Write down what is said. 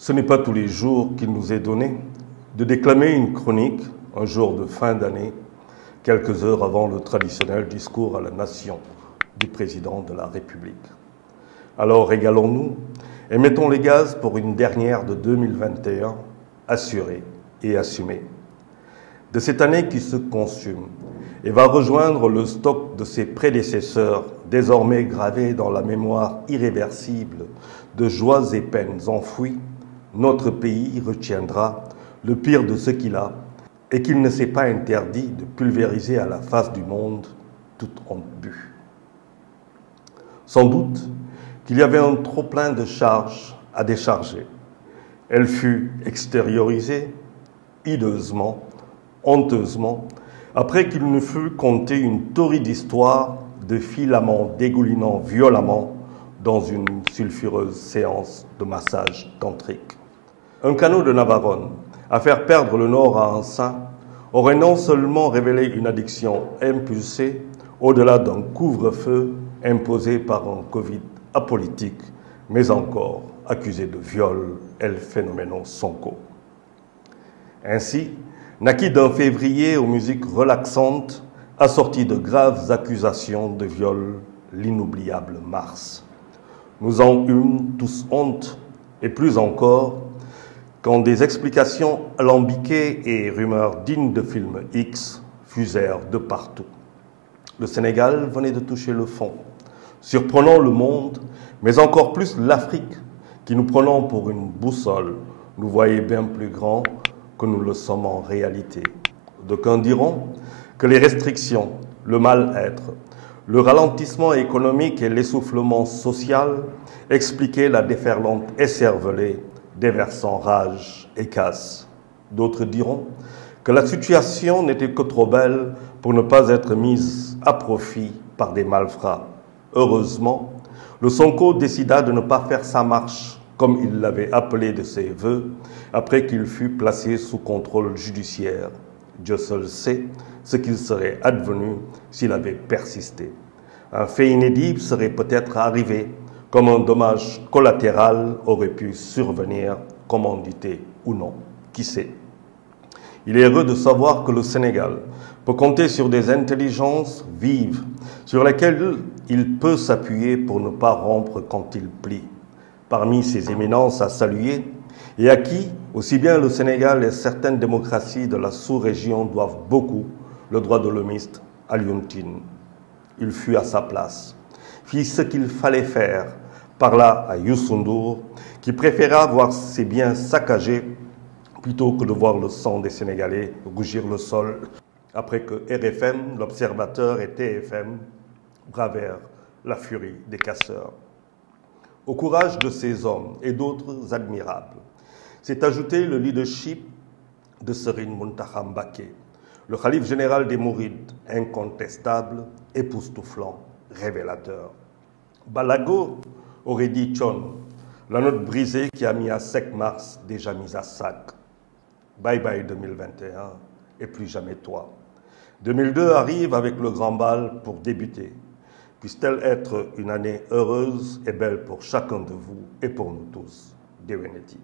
Ce n'est pas tous les jours qu'il nous est donné de déclamer une chronique un jour de fin d'année, quelques heures avant le traditionnel discours à la nation du président de la République. Alors régalons-nous et mettons les gaz pour une dernière de 2021 assurée et assumée. De cette année qui se consume et va rejoindre le stock de ses prédécesseurs, désormais gravés dans la mémoire irréversible de joies et peines enfouies, notre pays retiendra le pire de ce qu'il a et qu'il ne s'est pas interdit de pulvériser à la face du monde toute honte bue. Sans doute qu'il y avait un trop-plein de charges à décharger. Elle fut extériorisée, hideusement, honteusement, après qu'il ne fut conté une torride histoire de filaments dégoulinant violemment dans une sulfureuse séance de massage tantrique. Un canot de Navarone, à faire perdre le nord à un saint, aurait non seulement révélé une addiction impulsée au-delà d'un couvre-feu imposé par un Covid apolitique, mais encore accusé de viol El Phénoménon Sonko. Ainsi, naquit d'un février aux musiques relaxantes, assorti de graves accusations de viol, l'inoubliable Mars. Nous en eûmes tous honte, et plus encore, quand des explications alambiquées et rumeurs dignes de film X fusèrent de partout. Le Sénégal venait de toucher le fond, surprenant le monde, mais encore plus l'Afrique, qui nous prenant pour une boussole, nous voyait bien plus grand que nous le sommes en réalité. D'aucuns diront que les restrictions, le mal-être, le ralentissement économique et l'essoufflement social expliquaient la déferlante écervelée déversant rage et casse. D'autres diront que la situation n'était que trop belle pour ne pas être mise à profit par des malfrats. Heureusement, le Sonko décida de ne pas faire sa marche, comme il l'avait appelé de ses vœux, après qu'il fut placé sous contrôle judiciaire. Dieu seul sait ce qu'il serait advenu s'il avait persisté. Un fait inédit serait peut-être arrivé, comme un dommage collatéral aurait pu survenir, commandité ou non, qui sait. Il est heureux de savoir que le Sénégal peut compter sur des intelligences vives sur lesquelles il peut s'appuyer pour ne pas rompre quand il plie. Parmi ces éminences à saluer, et à qui, aussi bien le Sénégal et certaines démocraties de la sous-région doivent beaucoup, le droit de l'homiste Alioune Tine. Il fut à sa place, fit ce qu'il fallait faire, parla à Youssou N'Dour, qui préféra voir ses biens saccagés plutôt que de voir le sang des Sénégalais rougir le sol, après que RFM, l'Observateur et TFM bravèrent la furie des casseurs. Au courage de ces hommes et d'autres admirables s'est ajouté le leadership de Serigne Mountakha Mbacké, le khalife général des Mourides, incontestable, époustouflant, révélateur. Balago aurait dit Thione, la note brisée qui a mis à sec Mars, déjà mise à sac. Bye bye 2021 et plus jamais toi. 2002 arrive avec le grand bal pour débuter. Puisse-t-elle être une année heureuse et belle pour chacun de vous et pour nous tous. Déwéneti.